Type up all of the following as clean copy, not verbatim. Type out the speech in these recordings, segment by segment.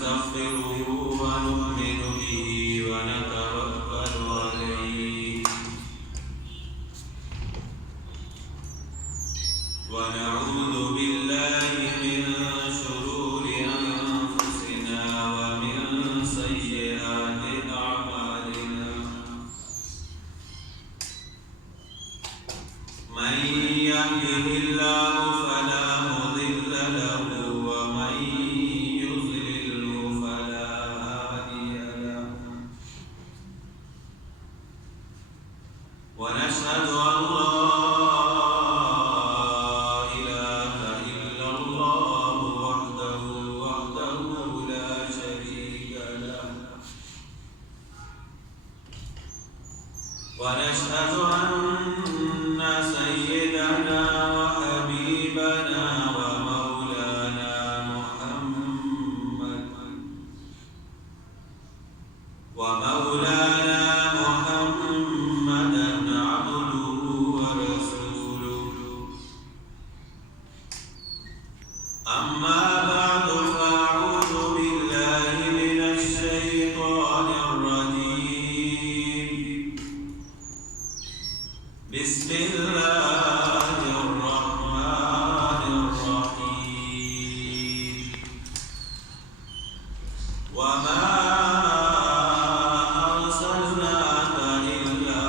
ونستغفره ونؤمن به ونتوكل عليه ونعوذ بالله من شرور أنفسنا ومن سيئات أعمالنا من يهده الله فلا مضل له ومن يضلله فلا هادي له ونشهد أن لا إله إلا الله وحده لا شريك له ونشهد أن سيدنا وحبيبنا ومولانا محمدا عبده ورسوله أما بعد فأعوذ بالله من الشيطان الرجيم بسم الله الرحمن الرحيم وما أرسلناك إلا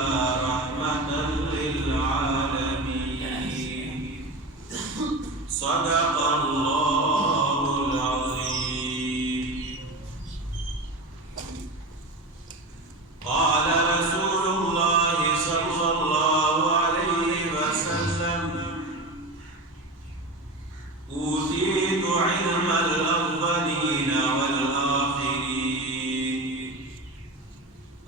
رحمة للعالمين صدق الله العظيم قال رسول الله صلى الله عليه وسلم أوتيت علم الأولين والآخرين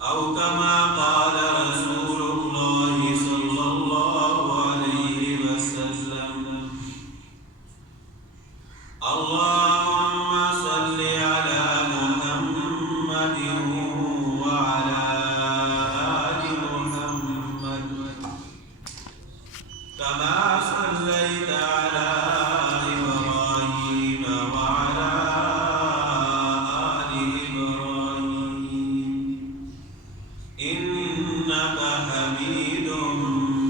أو كما قال رسول الله صلى الله عليه وسلم اللهم صل على محمد وعلى آل محمد كما صليت على إبراهيم وعلى آل إبراهيم إنك حميد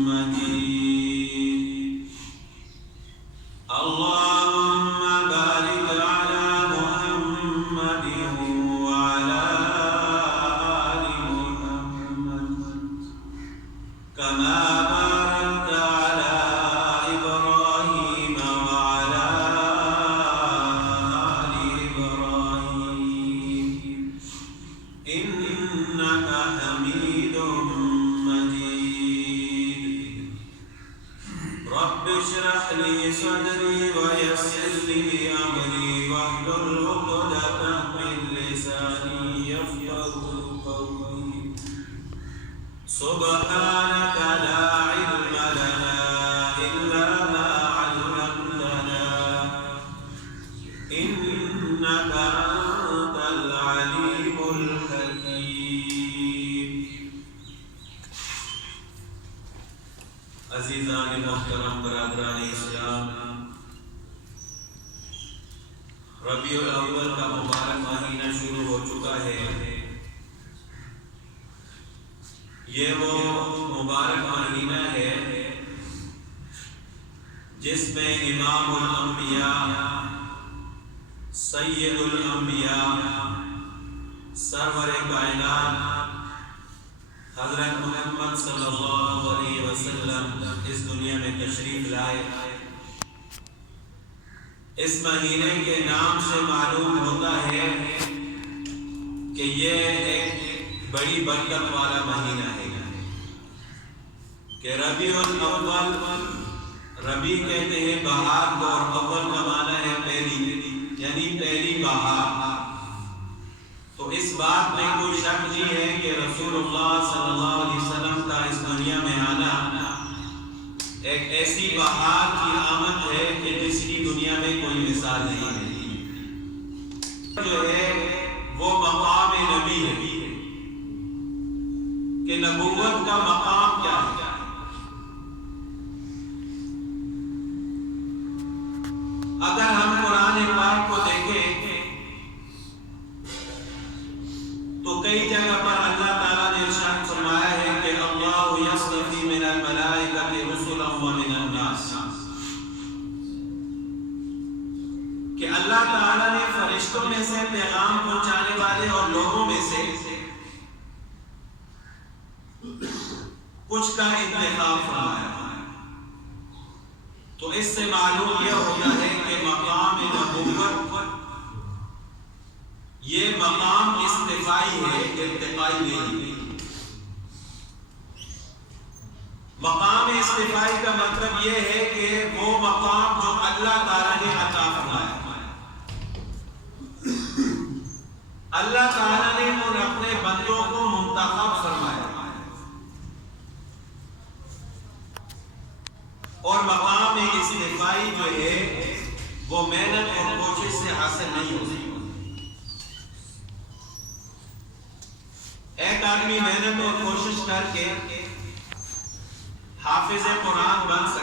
مجيد اللهم بارك على محمد وعلى آل محمد كما باركت على إبراهيم وعلى آل إبراهيم إنك حميد مجيد رب اشرح لي صدري ويسر لي أمري واحلل عقدة من لساني يفقهوا قولي سبحانك لا علم لنا إلا ما علمتنا إنك أنت العليم الحكيم عزیزان محترم برادران اسلام ربیع الاول کا مبارک مہینہ شروع ہو چکا ہے یہ وہ مبارک مہینہ ہے جس میں امام الانبیاء سید الانبیاء سرور کائنات حضرت محمد صلی اللہ علیہ وسلم اس دنیا میں تشریف لائے اس مہینے کے نام سے معلوم ہوتا ہے کہ یہ ایک بڑی برکت والا مہینہ ہے کہ ربیع الاول ربیع کہتے ہیں بہار کو اور اول کا معنی ہے پہلی یعنی پہلی بہار تو اس بات میں کوئی شک نہیں ہے کہ رسول اللہ صلی اللہ علیہ وسلم کا اس دنیا میں آنا ایک ایسی بہار کی آمد ہے کہ جس کی دنیا میں کوئی مثال نہیں ہے جو ہے وہ مقام نبی ہے کہ نبوت کا مقام کیا ہے اگر ہم قرآن پاک کو دیکھیں الملائکۃ رسلا ومن الناس، کہ اللہ تعالیٰ نے فرشتوں میں سے پیغام پہنچانے والے اور لوگوں میں سے کچھ کا انتخاب فرمایا۔ تو اس سے معلوم یہ ہوتا ہے کہ مقام نبوت یہ مقام استفائی ہے، ارتقائی نہیں۔ مقام استفائی کا مطلب یہ ہے کہ وہ مقام جو اللہ تعالیٰ نے عطا فرمایا، اللہ تعالیٰ نے ان اپنے بندوں کو منتخب فرمایا، اور مقام استفائی جو ہے وہ محنت اور کوشش سے حاصل نہیں ہوتی۔ ایک آدمی محنت اور کوشش کر کے حافظ قرآن بن سکتا